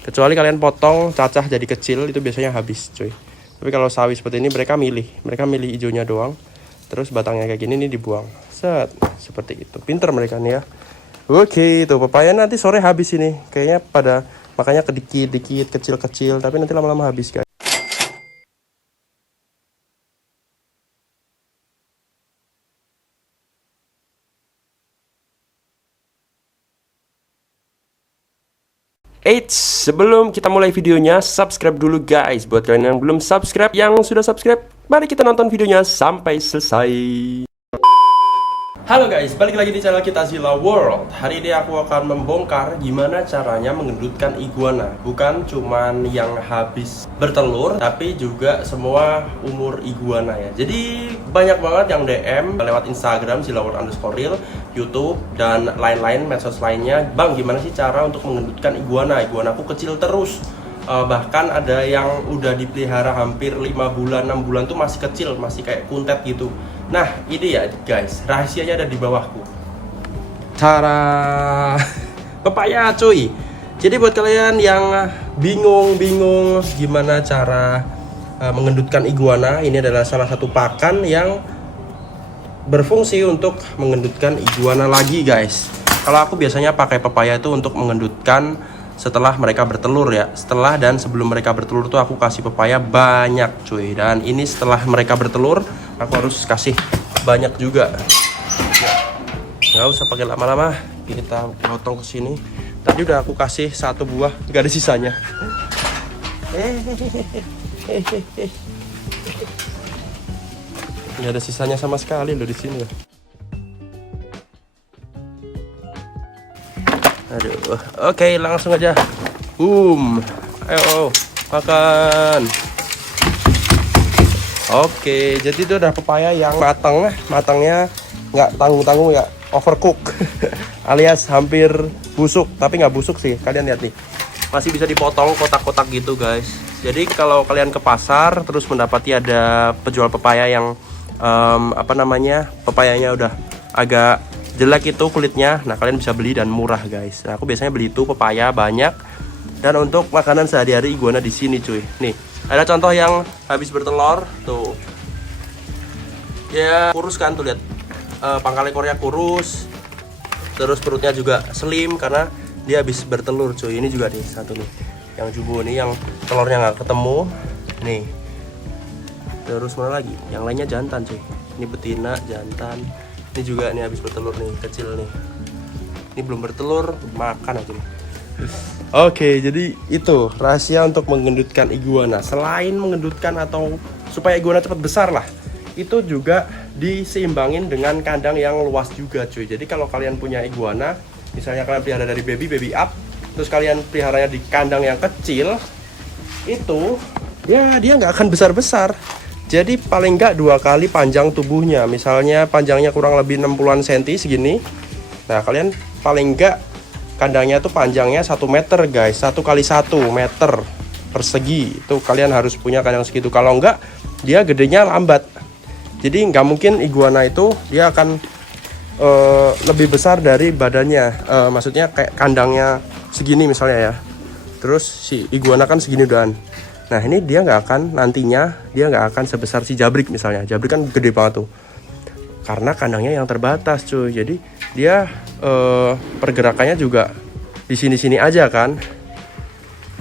Kecuali kalian potong cacah jadi kecil, itu biasanya habis cuy. Tapi kalau sawi seperti ini mereka milih hijaunya doang. Terus batangnya kayak gini nih dibuang. Set, seperti itu. Pinter mereka nih ya. Oke, itu pepaya nanti sore habis ini. Kayaknya pada makanya kedikit-dikit kecil-kecil, tapi nanti lama-lama habis guys. Eits, sebelum kita mulai videonya, subscribe dulu guys. Buat kalian yang belum subscribe, yang sudah subscribe, mari kita nonton videonya sampai selesai. Halo guys, balik lagi di channel kita Zilla World. Hari ini aku akan membongkar gimana caranya mengendutkan iguana. Bukan cuman yang habis bertelur, tapi juga semua umur iguana ya. Jadi banyak banget yang DM lewat Instagram ZillaWorld_real, YouTube, dan lain-lain medsos lainnya. Bang, gimana sih cara untuk mengendutkan iguana? Iguanaku kecil terus. Bahkan ada yang udah dipelihara hampir 5 bulan, 6 bulan tuh masih kecil, masih kayak kuntet gitu. Nah, ini ya guys, rahasianya ada di bawahku. Cara pepaya cuy. Jadi buat kalian yang bingung gimana cara mengendutkan iguana, ini adalah salah satu pakan yang berfungsi untuk mengendutkan iguana lagi guys. Kalau aku biasanya pakai pepaya itu untuk mengendutkan setelah mereka bertelur ya. Setelah dan sebelum mereka bertelur tuh aku kasih pepaya banyak cuy. Dan ini setelah mereka bertelur, aku harus kasih banyak juga. Nggak usah pakai lama-lama, kita potong ke sini. Tadi udah aku kasih satu buah, nggak ada sisanya. Nggak ada sisanya sama sekali loh di sini. Aduh, oke langsung aja. Ayo makan. Oke, jadi itu udah pepaya yang matangnya nggak tanggung-tanggung ya, overcook alias hampir busuk, tapi nggak busuk sih. Kalian lihat nih, masih bisa dipotong kotak-kotak gitu guys. Jadi kalau kalian ke pasar terus mendapati ada penjual pepaya yang pepayanya udah agak jelek itu kulitnya, nah kalian bisa beli dan murah guys. Nah, aku biasanya beli itu pepaya banyak, dan untuk makanan sehari-hari iguana di sini cuy. Nih, ada contoh yang habis bertelur tuh. Ya kurus kan tuh, lihat pangkal ekornya kurus. Terus perutnya juga slim karena dia habis bertelur cuy. Ini juga nih satu nih, yang jubo nih, yang telurnya nggak ketemu. Nih. Terus mana lagi? Yang lainnya jantan cuy. Ini betina, jantan. Ini juga nih habis bertelur nih, kecil nih. Ini belum bertelur, makan aja nih. Oke, jadi itu rahasia untuk mengendutkan iguana. Selain mengendutkan atau supaya iguana cepat besar lah, itu juga diseimbangin dengan kandang yang luas juga cuy. Jadi kalau kalian punya iguana, misalnya kalian pelihara dari baby up, terus kalian peliharanya di kandang yang kecil, itu ya dia nggak akan besar-besar. Jadi paling nggak 2 kali panjang tubuhnya. Misalnya panjangnya kurang lebih 60-an cm segini. Nah kalian paling nggak kandangnya tuh panjangnya 1 meter guys. 1 kali 1 meter persegi. Itu kalian harus punya kandang segitu. Kalau nggak dia gedenya lambat. Jadi nggak mungkin iguana itu dia akan lebih besar dari badannya. Maksudnya kayak kandangnya segini misalnya ya. Terus si iguana kan segini udahan. Nah ini dia nantinya dia nggak akan sebesar si jabrik misalnya. Jabrik kan gede banget tuh, karena kandangnya yang terbatas cuy. Jadi dia pergerakannya juga di sini aja kan,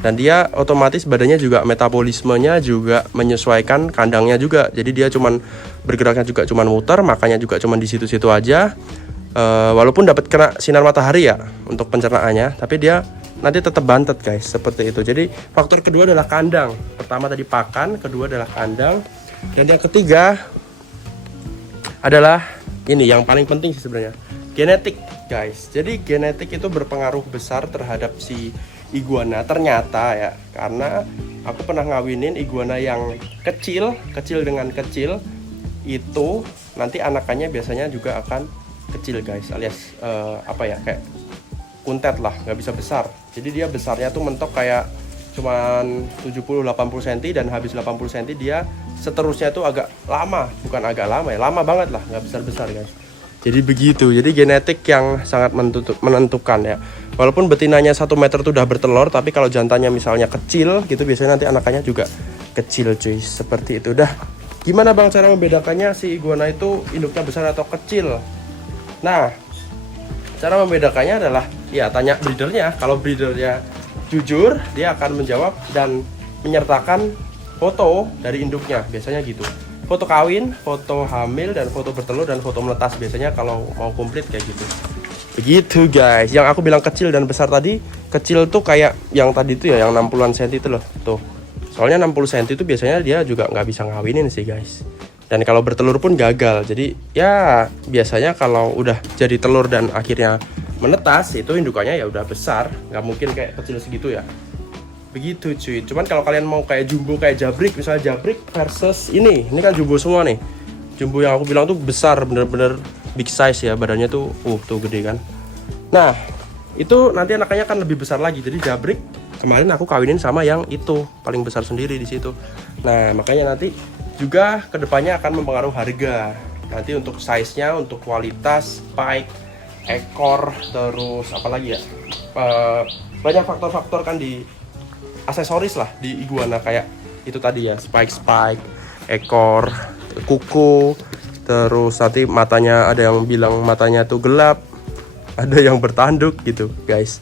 dan dia otomatis badannya juga metabolismenya juga menyesuaikan kandangnya juga. Jadi dia cuman bergeraknya juga cuman muter, makannya juga cuman di situ-situ aja. Walaupun dapat kena sinar matahari ya untuk pencernaannya, tapi dia nanti tetap bantet guys, seperti itu. Jadi faktor kedua adalah kandang. Pertama tadi pakan, kedua adalah kandang, dan yang ketiga adalah ini yang paling penting sih sebenarnya, genetik guys. Jadi genetik itu berpengaruh besar terhadap si iguana ternyata ya, karena aku pernah ngawinin iguana yang kecil dengan kecil itu nanti anakannya biasanya juga akan kecil guys, alias kayak kuntet lah, nggak bisa besar. Jadi dia besarnya tuh mentok kayak cuman 70-80 cm, dan habis 80 cm dia seterusnya tuh agak lama, bukan agak lama ya, lama banget lah, nggak besar-besar guys. Jadi begitu, jadi genetik yang sangat menentukan ya. Walaupun betinanya 1 meter itu udah bertelur, tapi kalau jantannya misalnya kecil gitu, biasanya nanti anakannya juga kecil cuy. Seperti itu. Udah, gimana bang cara membedakannya si iguana itu induknya besar atau kecil? Nah, cara membedakannya adalah ya tanya breedernya. Kalau breedernya jujur, dia akan menjawab dan menyertakan foto dari induknya, biasanya gitu. Foto kawin, foto hamil, dan foto bertelur, dan foto menetas. Biasanya kalau mau komplit kayak gitu. Begitu guys. Yang aku bilang kecil dan besar tadi, kecil tuh kayak yang tadi tuh ya, yang 60-an cm itu loh. Tuh. Soalnya 60 cm itu biasanya dia juga nggak bisa ngawinin sih guys. Dan kalau bertelur pun gagal. Jadi ya biasanya kalau udah jadi telur dan akhirnya menetas, itu indukannya ya udah besar. Nggak mungkin kayak kecil segitu ya. Begitu cuy. Cuman kalau kalian mau kayak jumbo kayak jabrik, misalnya jabrik versus ini kan jumbo semua nih. Jumbo yang aku bilang tuh besar, bener-bener big size ya, badannya tuh tuh gede kan. Nah itu nanti anakannya kan lebih besar lagi. Jadi jabrik kemarin aku kawinin sama yang itu paling besar sendiri di situ. Nah makanya nanti juga kedepannya akan mempengaruhi harga. Nanti untuk size-nya, untuk kualitas, spike, ekor, terus apa lagi ya, banyak faktor-faktor kan di aksesoris lah di iguana, kayak itu tadi ya, spike, ekor, kuku, terus nanti matanya, ada yang bilang matanya tuh gelap, ada yang bertanduk gitu guys.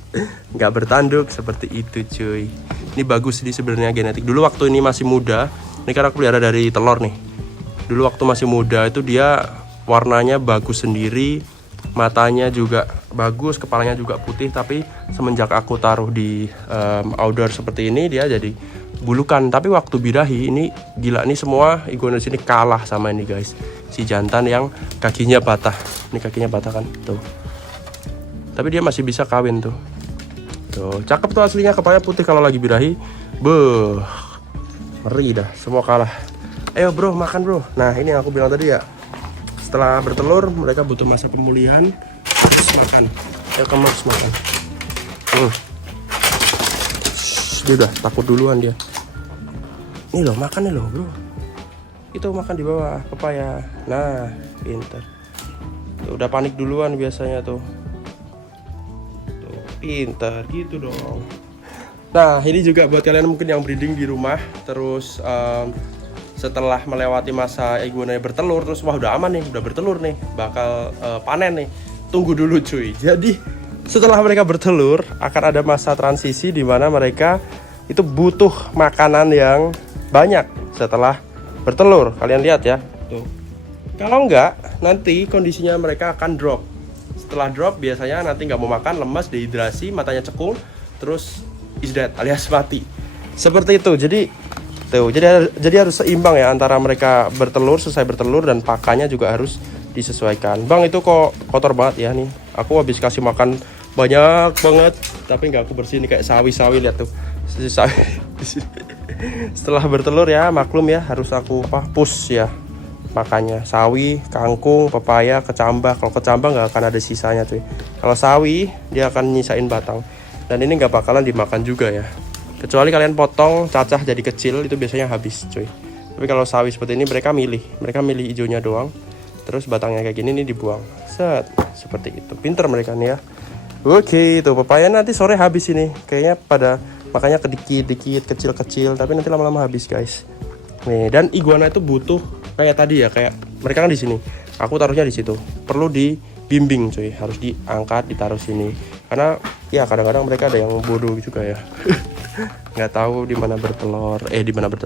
Nggak bertanduk, seperti itu cuy. Ini bagus sih sebenarnya genetik. Dulu waktu ini masih muda, ini karena aku pelihara dari telur nih. Dulu waktu masih muda itu dia warnanya bagus sendiri, matanya juga bagus, kepalanya juga putih. Tapi semenjak aku taruh di outdoor seperti ini, dia jadi bulukan. Tapi waktu birahi ini gila nih, semua iguana sini kalah sama ini guys, si jantan yang kakinya patah. Ini kakinya patah kan tuh, tapi dia masih bisa kawin tuh. Tuh cakep tuh aslinya, kepalanya putih kalau lagi birahi. Beuh, ngeri dah, semua kalah. Ayo bro, makan bro. Nah ini yang aku bilang tadi ya, setelah bertelur mereka butuh masa pemulihan, harus makan. Ayo kamu harus makan. Dia udah takut duluan dia. Nih loh, makan nih loh bro. Itu makan di bawah pepaya. Nah pinter tuh, udah panik duluan biasanya tuh. Tuh pinter gitu dong. Nah ini juga buat kalian mungkin yang breeding di rumah, terus setelah melewati masa iguananya bertelur, terus wah udah aman nih, udah bertelur nih, bakal panen nih. Tunggu dulu cuy. Jadi setelah mereka bertelur akan ada masa transisi di mana mereka itu butuh makanan yang banyak setelah bertelur. Kalian lihat ya tuh. Kalau enggak, nanti kondisinya mereka akan drop. Setelah drop biasanya nanti nggak mau makan, lemas, dehidrasi, matanya cekung, terus is dead alias mati. Seperti itu. Jadi harus seimbang ya antara mereka bertelur, selesai bertelur, dan pakannya juga harus disesuaikan. Bang itu kok kotor banget ya nih. Aku habis kasih makan banyak banget, tapi nggak aku bersihin, kayak sawi-sawi, lihat tuh. Setelah bertelur ya maklum ya, harus aku push ya makannya. Sawi, kangkung, pepaya, kecambah. Kalau kecambah nggak akan ada sisanya cuy. Kalau sawi dia akan nyisain batang, dan ini nggak bakalan dimakan juga ya, kecuali kalian potong cacah jadi kecil, itu biasanya habis cuy. Tapi kalau sawi seperti ini mereka milih hijaunya doang, terus batangnya kayak gini nih dibuang. Seperti itu. Pinter mereka nih ya. Oke, itu pepaya nanti sore habis ini. Kayaknya pada makanya kedikit-dikit, kecil-kecil, tapi nanti lama-lama habis guys. Nih, dan iguana itu butuh kayak tadi ya, kayak mereka kan di sini. Aku taruhnya di situ. Perlu dibimbing cuy, harus diangkat, ditaruh sini. Karena ya kadang-kadang mereka ada yang bodoh juga ya. Nggak tahu di mana bertelur,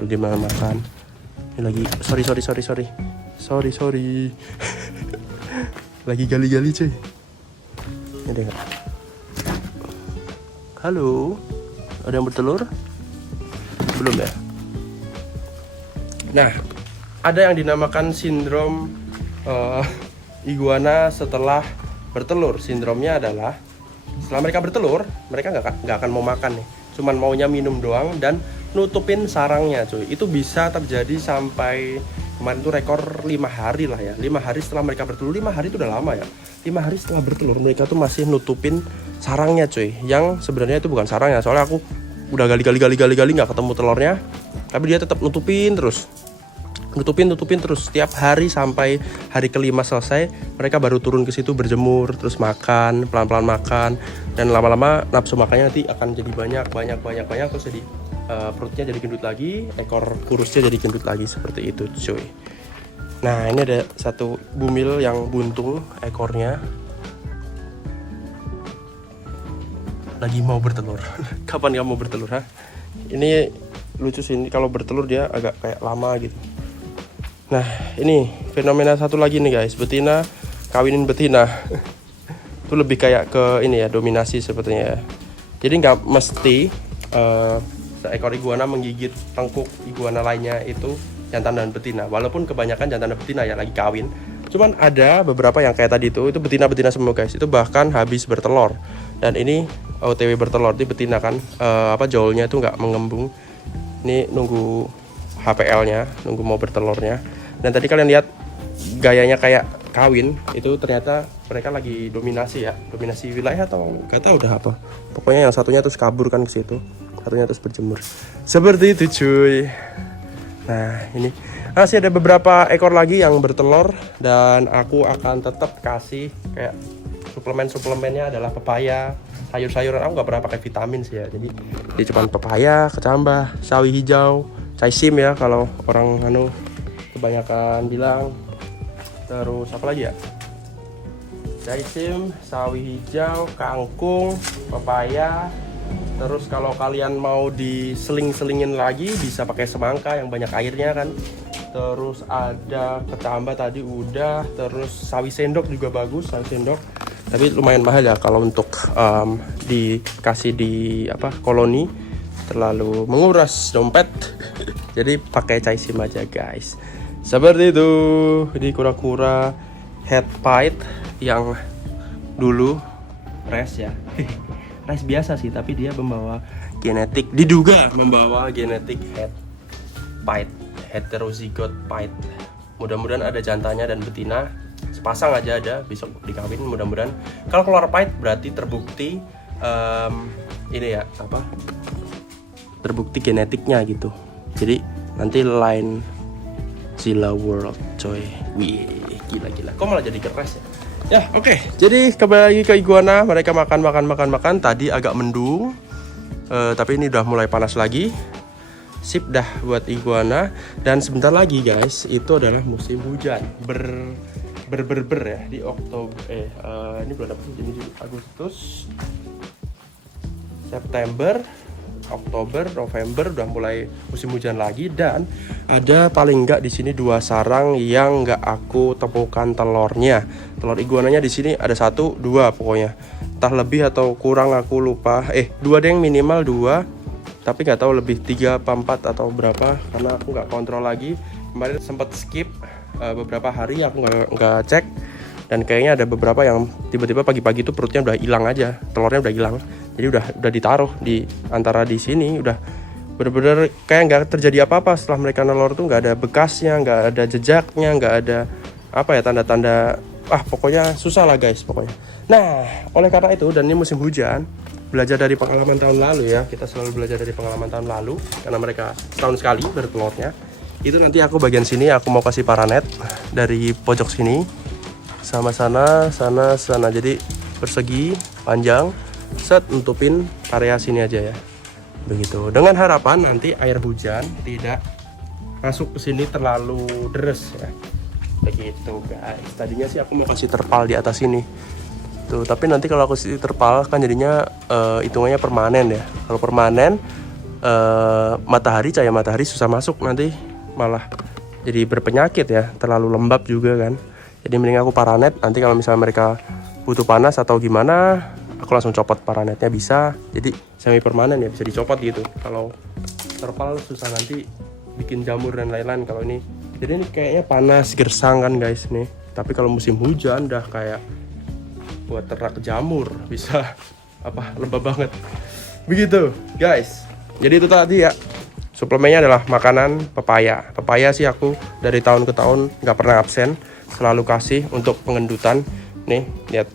di mana makan. Ini lagi sorry. Lagi gali-gali cuy. Ini deh. Halo, ada yang bertelur? Belum ya? Nah, ada yang dinamakan sindrom iguana setelah bertelur. Sindromnya adalah setelah mereka bertelur, mereka nggak akan mau makan nih, cuman maunya minum doang dan nutupin sarangnya cuy. Itu bisa terjadi sampai kemarin tuh rekor 5 hari lah ya. 5 hari setelah mereka bertelur. 5 hari itu udah lama ya. 5 hari setelah bertelur mereka tuh masih nutupin sarangnya cuy, yang sebenarnya itu bukan sarangnya. Soalnya aku udah gali nggak ketemu telurnya, tapi dia tetap nutupin terus. nutupin terus setiap hari sampai hari kelima selesai. Mereka baru turun ke situ berjemur, terus makan, pelan-pelan makan, dan lama-lama nafsu makannya nanti akan jadi banyak, terus jadi perutnya jadi gendut lagi, ekor kurusnya jadi gendut lagi, seperti itu cuy. Nah, ini ada satu bumil yang buntung ekornya, lagi mau bertelur. Kapan kamu bertelur, ha? Ini lucu sih, ini kalau bertelur dia agak kayak lama gitu. Nah, ini fenomena satu lagi nih guys, betina kawinin betina. Itu lebih kayak ke ini ya, dominasi sepertinya ya. Jadi nggak mesti seekor iguana menggigit tengkuk iguana lainnya itu jantan dan betina. Walaupun kebanyakan jantan dan betina ya lagi kawin. Cuman ada beberapa yang kayak tadi itu betina-betina semua guys. Itu bahkan habis bertelur. Dan ini OTW bertelur, ini betina kan, jolnya itu nggak mengembung. Ini nunggu HPL-nya, nunggu mau bertelurnya. Dan tadi kalian lihat gayanya kayak kawin, itu ternyata mereka lagi dominasi ya, dominasi wilayah atau nggak tahu udah apa. Pokoknya yang satunya terus kabur kan ke situ, satunya terus berjemur. Seperti itu cuy. Nah, ini masih ada beberapa ekor lagi yang bertelur dan aku akan tetap kasih kayak suplemennya adalah pepaya, sayur-sayuran. Aku nggak pernah pakai vitamin sih ya, jadi cuma pepaya, kecambah, sawi hijau, caisim ya kalau orang kebanyakan bilang. Terus apa lagi ya, caisim, sawi hijau, kangkung, pepaya. Terus kalau kalian mau diseling-selingin lagi bisa pakai semangka yang banyak airnya kan. Terus ada kecambah tadi udah, terus sawi sendok juga bagus, sawi sendok. Tapi lumayan mahal ya kalau untuk dikasih di koloni, terlalu menguras dompet. Jadi pakai caisim aja guys. Seperti itu. Ini kura-kura head pied yang dulu res ya. Res biasa sih, tapi dia diduga membawa genetik head pied, heterozygote pied. Mudah-mudahan ada jantannya dan betina. Sepasang aja ada, besok dikawin mudah-mudahan. Kalau keluar pied berarti terbukti terbukti genetiknya gitu. Jadi nanti line Zilla World coy. Wih, gila. Kok malah jadi keras ya? Ya, oke. Jadi kembali lagi ke iguana, mereka makan. Tadi agak mendung. Tapi ini udah mulai panas lagi. Sip dah buat iguana. Dan sebentar lagi guys, itu adalah musim hujan. Ya di Oktober ini bulan apa sih? Ini Agustus, September, Oktober, November udah mulai musim hujan lagi. Dan ada paling enggak di sini 2 sarang yang enggak aku temukan telurnya. Telur iguananya di sini ada 1, 2 pokoknya. Entah lebih atau kurang aku lupa. 2 deh yang minimal 2. Tapi nggak tahu lebih 3 apa 4 atau berapa karena aku nggak kontrol lagi. Kemarin sempat skip beberapa hari aku nggak cek, dan kayaknya ada beberapa yang tiba-tiba pagi-pagi itu perutnya udah hilang aja, telurnya udah hilang. Jadi udah ditaruh di antara di sini, udah bener-bener kayak nggak terjadi apa-apa setelah mereka nelor tuh, nggak ada bekasnya, nggak ada jejaknya, nggak ada tanda-tanda. Pokoknya susah lah guys pokoknya. Nah, oleh karena itu, dan ini musim hujan, belajar dari pengalaman tahun lalu ya, kita selalu belajar dari pengalaman tahun lalu karena mereka setahun sekali bertelurnya. Itu nanti aku bagian sini aku mau kasih paranet dari pojok sini sama sana, jadi persegi panjang, nutupin area sini aja ya. Begitu. Dengan harapan nanti air hujan tidak masuk ke sini terlalu deres ya. Begitu guys. Tadinya sih aku mau kasih terpal di atas sini. Tuh, tapi nanti kalau aku kasih terpal kan jadinya hitungannya permanen ya. Kalau permanen cahaya matahari susah masuk, nanti malah jadi berpenyakit ya, terlalu lembab juga kan. Jadi mending aku paranet, nanti kalau misalnya mereka butuh panas atau gimana, aku langsung copot paranetnya bisa. Jadi semi permanen ya, bisa dicopot gitu. Kalau terpal susah nanti bikin jamur dan lain-lain kalau ini. Jadi ini kayaknya panas gersang kan guys nih. Tapi kalau musim hujan udah kayak buat ternak jamur, bisa lembab banget. Begitu guys. Jadi itu tadi ya, suplemennya adalah makanan pepaya. Pepaya sih aku dari tahun ke tahun nggak pernah absen, selalu kasih untuk pengendutan. Nih lihat,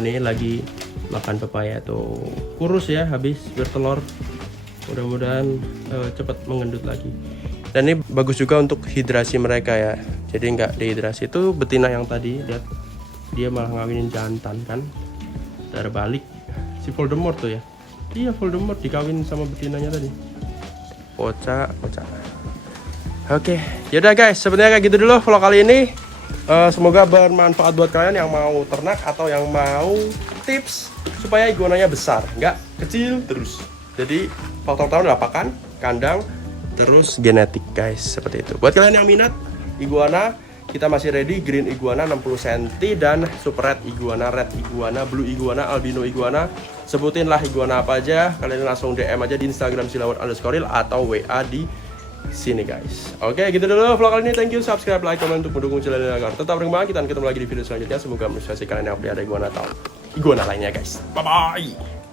nih lagi makan pepaya tuh, kurus ya habis bertelur. Mudah-mudahan cepat mengendut lagi. Dan ini bagus juga untuk hidrasi mereka ya. Jadi nggak dehidrasi. Itu betina yang tadi lihat, dia malah ngawinin jantan kan. Terbalik si Voldemort tuh ya. Iya, Voldemort dikawin sama betinanya tadi. Pocah. Oke, yaudah guys, sebenarnya kayak gitu dulu vlog kali ini. Semoga bermanfaat buat kalian yang mau ternak atau yang mau tips supaya iguananya besar, nggak kecil terus. Jadi faktor utama adalah pakan, kandang, terus genetik guys, seperti itu. Buat kalian yang minat iguana, kita masih ready. Green iguana 60 cm dan super red iguana, blue iguana, albino iguana. Sebutin lah iguana apa aja. Kalian langsung DM aja di Instagram silawat_real atau WA di sini guys. Oke, gitu dulu vlog kali ini. Thank you, subscribe, like, komen untuk mendukung channel ini agar tetap berkembang. Kita ketemu lagi di video selanjutnya. Semoga motivasi kalian yang pelihara iguana atau iguana lainnya guys. Bye bye.